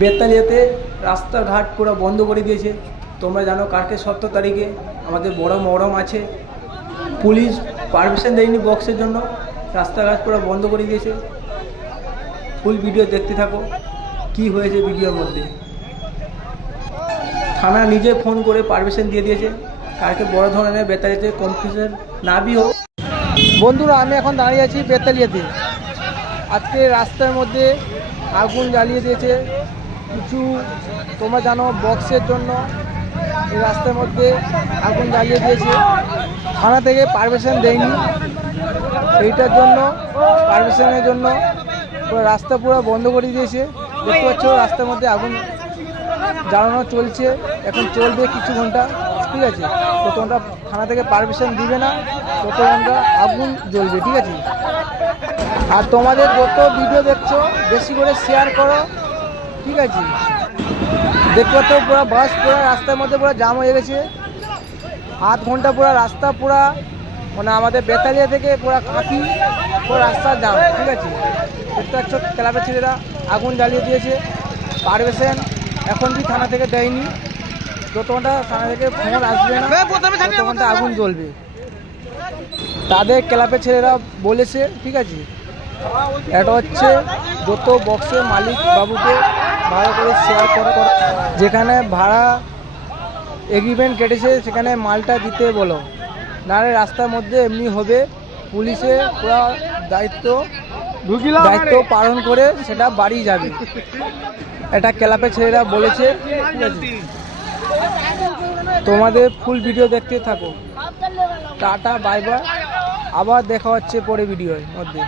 বেতালিয়াতে রাস্তাঘাট পুরো বন্ধ করে দিয়েছে। তোমরা জানো কালকে 17 তারিখে আমাদের বড় মহরম আছে। পুলিশ পারমিশন দেয়নি বক্সের জন্য, রাস্তাঘাট পুরো বন্ধ করে দিয়েছে। ফুল ভিডিও দেখতে থাকো কি হয়েছে ভিডিওর মধ্যে। থানা নিজে ফোন করে পারমিশন দিয়ে দিয়েছে। কালকে বড় ধরনের বেতালিয়াতে কনফিউশন না বি হোক। বন্ধুরা, আমি এখন দাঁড়িয়ে আছি বেতালিয়াতে। আজকে রাস্তার মধ্যে আগুন জ্বালিয়ে দিয়েছে কিছু, তোমরা জানো বক্সের জন্য এই রাস্তার মধ্যে আগুন জ্বালিয়ে দিয়েছে। থানা থেকে পারমিশন দেয়নি, এইটার জন্য পারমিশনের জন্য পুরো রাস্তা পুরো বন্ধ করে দিয়েছে। দেখতে পাচ্ছ রাস্তার মধ্যে আগুন জ্বালানো চলছে, এখন চলবে কিছু ঘন্টা, ঠিক আছে। তো তোমরা থানা থেকে পারমিশন দিবে না তত ঘন্টা আগুন জ্বলবে, ঠিক আছে। আর তোমাদের যত ভিডিও দেখছো বেশি করে শেয়ার করো, ঠিক আছে। দেখতে পাচ্ছ পুরো বাস পুরো রাস্তার মধ্যে পুরো জাম হয়ে গেছে। আধ ঘন্টা পুরো রাস্তা পুরো মানে আমাদের বেতালিয়া থেকে পুরো কাঁথি পুরো রাস্তা জাম, ঠিক আছে। দেখতে পাচ্ছ ক্লাবের ছেলেরা আগুন জ্বালিয়ে দিয়েছে। পারমিশন এখন কি থানা থেকে দেয়নি, যত ঘন্টা থানা থেকে ফোন আসবে না তত ঘন্টা আগুন জ্বলবে। তাদের ক্লাবের ছেলেরা বলেছে, ঠিক আছে। এটা হচ্ছে যত বক্সের মালিক বাবুকে ভালো করে শেয়ার করে, যেখানে ভাড়া এগ্রিমেন্ট কেটেছে সেখানে মালটা দিতে বলো, নাহলে রাস্তার মধ্যে এমনি হবে। পুলিশে পুরো দায়িত্ব পালন করে সেটা বাড়ি যাবে, এটা ক্লাবের ছেলেরা বলেছে, ঠিক আছে। তোমাদের ফুল ভিডিও দেখতে থাকো। টাটা, বাই বাই, আবার দেখা হচ্ছে পরে ভিডিওর মধ্যে।